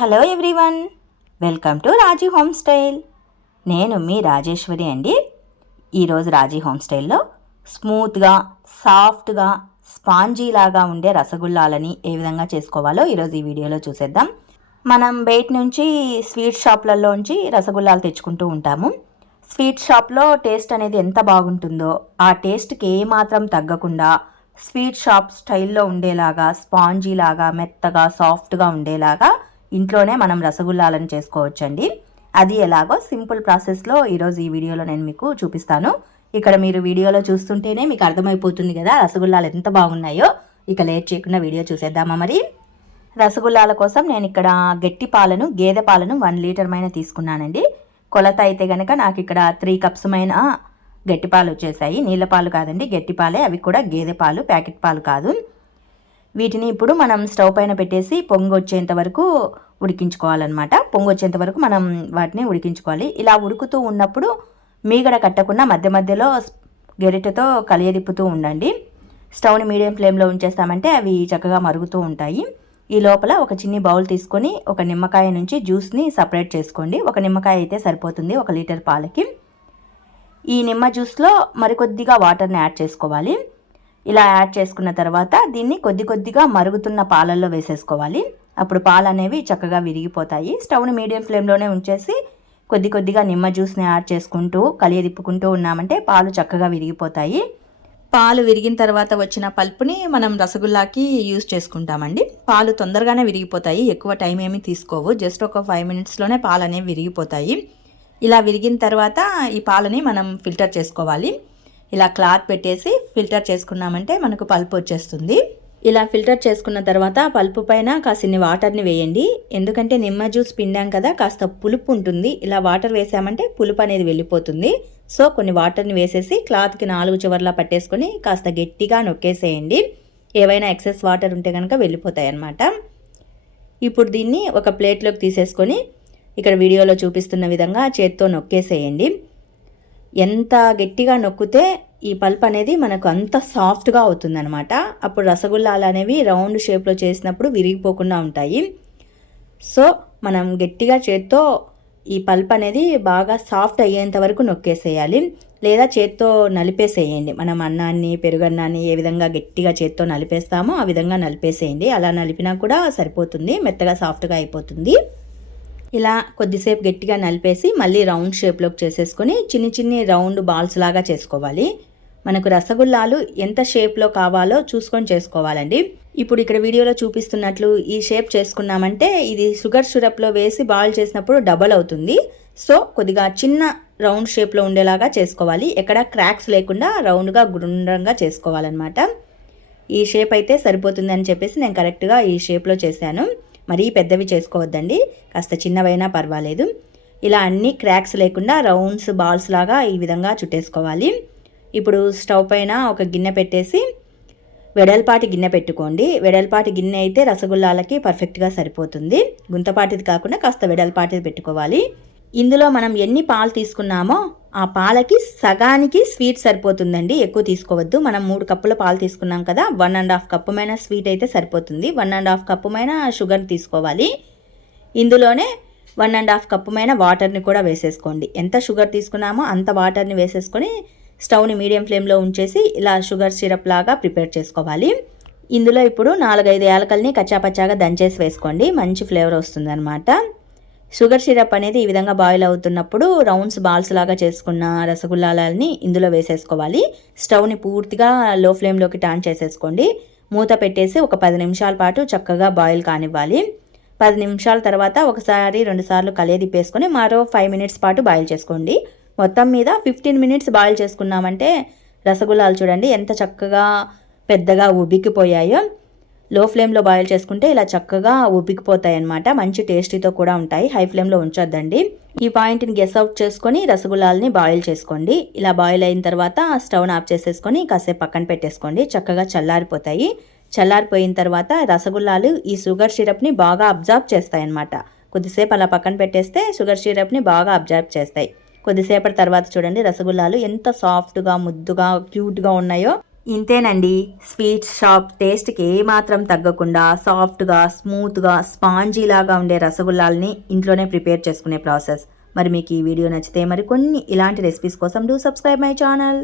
Hello everyone, welcome to Raji home style. నేను మీ రాజేశ్వరి అండి. ఈరోజు రాజీ హోమ్ స్టైల్లో స్మూత్గా, సాఫ్ట్గా, స్పాంజీలాగా ఉండే రసగుల్లాలని ఏ విధంగా చేసుకోవాలో ఈరోజు ఈ వీడియోలో చూసేద్దాం. మనం బయట నుంచి స్వీట్ షాప్లలోంచి రసగుల్లాలు తెచ్చుకుంటూ ఉంటాము. స్వీట్ షాప్లో టేస్ట్ అనేది ఎంత బాగుంటుందో ఆ టేస్ట్కి ఏమాత్రం తగ్గకుండా స్వీట్ షాప్ స్టైల్లో ఉండేలాగా, స్పాంజీలాగా, మెత్తగా, సాఫ్ట్గా ఉండేలాగా ఇంట్లోనే మనం రసగుల్లాలను చేసుకోవచ్చండి. అది ఎలాగో సింపుల్ ప్రాసెస్లో ఈరోజు ఈ వీడియోలో నేను మీకు చూపిస్తాను. ఇక్కడ మీరు వీడియోలో చూస్తుంటేనే మీకు అర్థమైపోతుంది కదా రసగుల్లాలు ఎంత బాగున్నాయో. ఇక లేట్ చేయకుండా వీడియో చూసేద్దామా మరి. రసగుల్లాల కోసం నేను ఇక్కడ గట్టి పాలను, గేదె పాలను 1 లీటర్ మైన తీసుకున్నానండి. కొలత అయితే కనుక నాకు ఇక్కడ 3 కప్స్ మైన గట్టి పాలు వచ్చేసాయి. నీళ్ళ పాలు కాదండి, గట్టి పాలే. అవి కూడా గేదె పాలు, ప్యాకెట్ పాలు కాదు. వీటిని ఇప్పుడు మనం స్టవ్ పైన పెట్టేసి పొంగు వచ్చేంత వరకు ఉడికించుకోవాలన్నమాట. పొంగు వచ్చేంత వరకు మనం వాటిని ఉడికించుకోవాలి. ఇలా ఉడుకుతూ ఉన్నప్పుడు మీగడ కట్టకుండా మధ్య మధ్యలో గెరిటతో కలియదిప్పుతూ ఉండండి. స్టవ్ని మీడియం ఫ్లేమ్లో ఉంచేస్తామంటే అవి చక్కగా మరుగుతూ ఉంటాయి. ఈ లోపల ఒక చిన్ని బౌల్ తీసుకొని ఒక నిమ్మకాయ నుంచి జ్యూస్ని సపరేట్ చేసుకోండి. ఒక నిమ్మకాయ అయితే సరిపోతుంది 1 లీటర్ పాలకి. ఈ నిమ్మ జ్యూస్లో మరికొద్దిగా వాటర్ని యాడ్ చేసుకోవాలి. ఇలా యాడ్ చేసుకున్న తర్వాత దీన్ని కొద్దిగా మరుగుతున్న పాలల్లో వేసేసుకోవాలి. అప్పుడు పాలు అనేవి చక్కగా విరిగిపోతాయి. స్టవ్ని మీడియం ఫ్లేమ్లోనే ఉంచేసి కొద్దిగా నిమ్మ జ్యూస్ని యాడ్ చేసుకుంటూ కలియదిప్పుకుంటూ ఉన్నామంటే పాలు చక్కగా విరిగిపోతాయి. పాలు విరిగిన తర్వాత వచ్చిన పల్పుని మనం రసగుల్లాకి యూజ్ చేసుకుంటామండి. పాలు తొందరగానే విరిగిపోతాయి, ఎక్కువ టైం ఏమీ తీసుకోవు. జస్ట్ ఒక 5 మినిట్స్లోనే పాలు అనేవి విరిగిపోతాయి. ఇలా విరిగిన తర్వాత ఈ పాలని మనం ఫిల్టర్ చేసుకోవాలి. ఇలా క్లాత్ పెట్టేసి ఫిల్టర్ చేసుకున్నామంటే మనకు పల్పు వచ్చేస్తుంది. ఇలా ఫిల్టర్ చేసుకున్న తర్వాత పల్పు పైన కాసిన్ని వాటర్ని వేయండి. ఎందుకంటే నిమ్మ జ్యూస్ పిండాం కదా, కాస్త పులుపు ఉంటుంది. ఇలా వాటర్ వేసామంటే పులుపు అనేది వెళ్ళిపోతుంది. సో కొన్ని వాటర్ని వేసేసి క్లాత్కి 4 చివర్లా పట్టేసుకొని కాస్త గట్టిగా నొక్కేసేయండి. ఏవైనా ఎక్సెస్ వాటర్ ఉంటే కనుక వెళ్ళిపోతాయి అన్నమాట. ఇప్పుడు దీన్ని ఒక ప్లేట్లోకి తీసేసుకొని ఇక్కడ వీడియోలో చూపిస్తున్న విధంగా చేత్తో నొక్కేసేయండి. ఎంత గట్టిగా నొక్కితే ఈ పల్ప్ అనేది మనకు అంత సాఫ్ట్గా అవుతుందన్నమాట. అప్పుడు రసగుల్లాలు అనేవి రౌండ్ షేప్లో చేసినప్పుడు విరిగిపోకుండా ఉంటాయి. సో మనం గట్టిగా చేత్తో ఈ పల్ప్ అనేది బాగా సాఫ్ట్ అయ్యేంత వరకు నొక్కేసేయాలి. లేదా చేత్తో నలిపేసేయండి. మనం అన్నాన్ని, పెరుగన్నాన్ని ఏ విధంగా గట్టిగా చేత్తో నలిపేస్తామో ఆ విధంగా నలిపేసేయండి. అలా నలిపినా కూడా సరిపోతుంది, మెత్తగా సాఫ్ట్గా అయిపోతుంది. ఇలా కొద్దిసేపు గట్టిగా నలిపేసి మళ్ళీ రౌండ్ షేప్లోకి చేసేసుకొని చిన్ని రౌండ్ బాల్స్ లాగా చేసుకోవాలి. మనకు రసగుల్లాలు ఎంత షేప్లో కావాలో చూసుకొని చేసుకోవాలండి. ఇప్పుడు ఇక్కడ వీడియోలో చూపిస్తున్నట్లు ఈ షేప్ చేసుకున్నామంటే ఇది షుగర్ సిరప్లో వేసి బాల్ చేసినప్పుడు డబల్ అవుతుంది. సో కొద్దిగా చిన్న రౌండ్ షేప్లో ఉండేలాగా చేసుకోవాలి. ఎక్కడ క్రాక్స్ లేకుండా రౌండ్గా గుండ్రంగా చేసుకోవాలన్నమాట. ఈ షేప్ అయితే సరిపోతుంది అని చెప్పేసి నేను కరెక్ట్గా ఈ షేప్లో చేశాను. మరీ పెద్దవి చేసుకోవద్దండి, కాస్త చిన్నవైనా పర్వాలేదు. ఇలా అన్ని క్రాక్స్ లేకుండా రౌండ్స్ బాల్స్ లాగా ఈ విధంగా చుట్టేసుకోవాలి. ఇప్పుడు స్టవ్ పైన ఒక గిన్నె పెట్టేసి వెడల్పాటి గిన్నె పెట్టుకోండి. వెడల్పాటి గిన్నె అయితే రసగుల్లాలకి పర్ఫెక్ట్గా సరిపోతుంది. గుంతపాటిది కాకుండా కాస్త వెడల్పాటిది పెట్టుకోవాలి. ఇందులో మనం ఎన్ని పాలు తీసుకున్నామో ఆ పాలకి సగానికి స్వీట్ సరిపోతుందండి, ఎక్కువ తీసుకోవద్దు. మనం 3 కప్పుల పాలు తీసుకున్నాం కదా, 1.5 కప్పు మైన స్వీట్ అయితే సరిపోతుంది. 1.5 కప్పు మైన షుగర్ తీసుకోవాలి. ఇందులోనే 1.5 కప్పు మైన వాటర్ని కూడా వేసేసుకోండి. ఎంత షుగర్ తీసుకున్నామో అంత వాటర్ని వేసేసుకొని స్టవ్ని మీడియం ఫ్లేమ్లో ఉంచేసి ఇలా షుగర్ సిరప్ లాగా ప్రిపేర్ చేసుకోవాలి. ఇందులో ఇప్పుడు 4-5 యాలకల్ని కచ్చాపచ్చాగా దంచేసి వేసుకోండి, మంచి ఫ్లేవర్ వస్తుంది అనమాట. షుగర్ సిరప్ అనేది ఈ విధంగా బాయిల్ అవుతున్నప్పుడు రౌండ్స్ బాల్స్ లాగా చేసుకున్న రసగుల్లాలని ఇందులో వేసేసుకోవాలి. స్టవ్ని పూర్తిగా లో ఫ్లేమ్లోకి టర్న్ చేసేసుకోండి. మూత పెట్టేసి ఒక 10 నిమిషాల పాటు చక్కగా బాయిల్ కానివ్వాలి. 10 నిమిషాల తర్వాత ఒకసారి 2 సార్లు కలియదిప్పేసుకొని మరో 5 మినిట్స్ పాటు బాయిల్ చేసుకోండి. మొత్తం మీద 15 మినిట్స్ బాయిల్ చేసుకున్నామంటే రసగుల్లాలు చూడండి ఎంత చక్కగా పెద్దగా ఉబ్బికిపోయాయో. లో ఫ్లేమ్లో బాయిల్ చేసుకుంటే ఇలా చక్కగా ఉబ్బికిపోతాయి అన్నమాట. మంచి టేస్టీతో కూడా ఉంటాయి. హై ఫ్లేమ్లో ఉంచొద్దండి. ఈ పాయింట్ని గెస్ అవుట్ చేసుకొని రసగుల్లాలని బాయిల్ చేసుకోండి. ఇలా బాయిల్ అయిన తర్వాత స్టవ్ని ఆఫ్ చేసేసుకొని కాసేపు పక్కన పెట్టేసుకోండి. చక్కగా చల్లారిపోతాయి. చల్లారిపోయిన తర్వాత రసగుల్లాలు ఈ షుగర్ సిరప్ని బాగా అబ్జర్వ్ చేస్తాయి అన్నమాట. కొద్దిసేపు అలా పక్కన పెట్టేస్తే షుగర్ సిరప్ని బాగా అబ్జర్వ్ చేస్తాయి. కొద్దిసేపటి తర్వాత చూడండి రసగుల్లాలు ఎంత సాఫ్ట్గా, ముద్దుగా, క్యూట్గా ఉన్నాయో. ఇంతేనండి, స్వీట్ షాప్ టేస్ట్కి ఏమాత్రం తగ్గకుండా సాఫ్ట్గా, స్మూత్గా, స్పాంజీలాగా ఉండే రసగుల్లాల్ని ఇంట్లోనే ప్రిపేర్ చేసుకునే ప్రాసెస్. మరి మీకు ఈ వీడియో నచ్చితే మరికొన్ని ఇలాంటి రెసిపీస్ కోసం డూ సబ్స్క్రైబ్ మై ఛానల్.